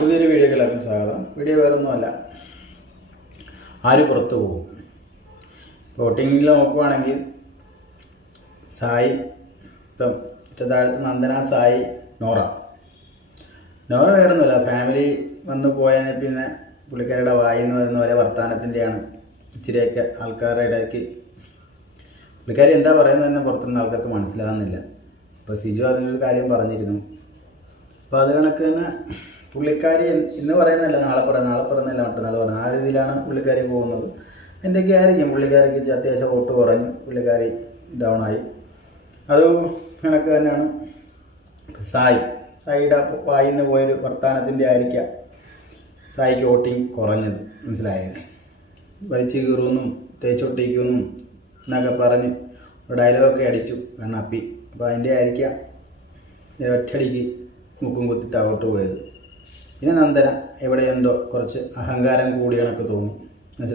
പുതിയൊരു വീഡിയോ എല്ലാവർക്കും സ്വാഗതം. വീഡിയോ വേറെ ഒന്നുമല്ല ആര് പുറത്തു പോകും? വോട്ടിങ്ങിൽ നോക്കുവാണെങ്കിൽ സായി ഇപ്പം താഴത്ത് നന്ദന സായി നോറ. നോറ വേറെ ഒന്നുമില്ല ഫാമിലി വന്ന് പോയതിന് പിന്നെ പുള്ളിക്കാരുടെ വായി എന്ന് പറയുന്ന പോലെ വർത്തമാനത്തിന്റെയാണ് ഇച്ചിരിയൊക്കെ ആൾക്കാരുടെ ഇടയ്ക്ക് പുള്ളിക്കാരി എന്താ പറയുന്നത് തന്നെ പുറത്തുനിന്ന് ആൾക്കാർക്ക് മനസ്സിലാകുന്നില്ല. അപ്പോൾ സിജു അതിനൊരു കാര്യം പറഞ്ഞിരുന്നു. അപ്പോൾ അത് കണക്ക് തന്നെ പുള്ളിക്കാരി ഇന്ന് പറയുന്നല്ല നാളെ പറയാം നാളെ പറയുന്നില്ല മറ്റന്നാൾ പറഞ്ഞു ആ രീതിയിലാണ് പുള്ളിക്കാരി പോകുന്നത്. എന്തൊക്കെ ആയിരിക്കും? പുള്ളിക്കാരിക്ക് അത്യാവശ്യം വോട്ട് കുറഞ്ഞു പുള്ളിക്കാരി ഡൗൺ ആയി. അത് കണക്ക് തന്നെയാണ്. സായി. സായിയുടെ വായിന്ന് പോയൊരു വർത്തമാനത്തിന്റെ ആയിരിക്കാം സായിക്ക് വോട്ടിങ് കുറഞ്ഞത്. മനസ്സിലായത് വലിച്ചു കീറുമെന്നും തേച്ചൊട്ടിക്കുമെന്നും എന്നൊക്കെ പറഞ്ഞ് ഡയലോഗൊക്കെ അടിച്ചു കണ്ണപ്പി. അപ്പോൾ അതിന്റെ ആയിരിക്കാം. ഒറ്റടിക്ക് മുക്കും കുത്തി താവോട്ട് പോയത്. പിന്നെ നന്ദന എവിടെ എന്തോ കുറച്ച് അഹങ്കാരം കൂടി കണക്ക് തോന്നി. കണ്ട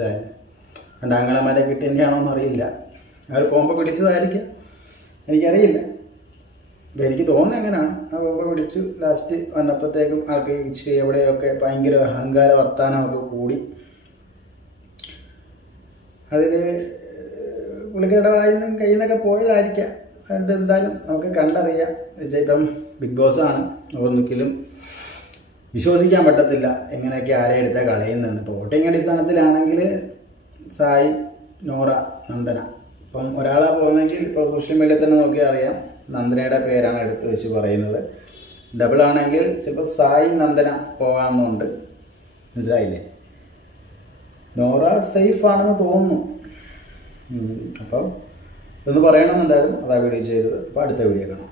രണ്ടാങ്ങളമാരെ കിട്ടിയതിന്റെയാണോ എന്നറിയില്ല. അവർ കോമ്പ പിടിച്ചതായിരിക്കാം. എനിക്കറിയില്ല. എനിക്ക് തോന്നുന്നത് എങ്ങനെയാണ്? ആ കോമ്പ പിടിച്ചു ലാസ്റ്റ് വന്നപ്പോഴത്തേക്കും ആൾക്ക് ഇച്ചിരി എവിടെയൊക്കെ ഭയങ്കര അഹങ്കാര വർത്താനമൊക്കെ കൂടി. അതിൽ പുള്ളിക്കാരുടെ വായിൽ നിന്നും കയ്യിൽ നിന്നൊക്കെ പോയതായിരിക്കാം. അതുകൊണ്ട് എന്തായാലും നമുക്ക് കണ്ടറിയാം. ഇപ്പം ബിഗ് ബോസ് ആണ് ഒന്നിക്കലും വിശ്വസിക്കാൻ പറ്റത്തില്ല എങ്ങനെയൊക്കെ ആരെ എടുത്താൽ കളയുന്നതെന്ന്. ഇപ്പോൾ വോട്ടിംഗ് അടിസ്ഥാനത്തിലാണെങ്കിൽ സായി നോറ നന്ദന. ഇപ്പം ഒരാളാ പോകുന്നതെങ്കിൽ ഇപ്പോൾ സോഷ്യൽ മീഡിയയിൽ തന്നെ നോക്കിയാൽ അറിയാം നന്ദനയുടെ പേരാണ് എടുത്ത് വെച്ച് പറയുന്നത്. ഡബിൾ ആണെങ്കിൽ ചിലപ്പോൾ സായി നന്ദന പോകാമെന്നുണ്ട്. മനസ്സിലായില്ലേ? നോറ സേഫ് ആണെന്ന് തോന്നുന്നു. അപ്പം ഇതൊന്ന് പറയണമെന്നുണ്ടായിരുന്നു. അതാ വീഡിയോ ചെയ്തത്. അപ്പോൾ അടുത്ത വീഡിയോ കാണാം.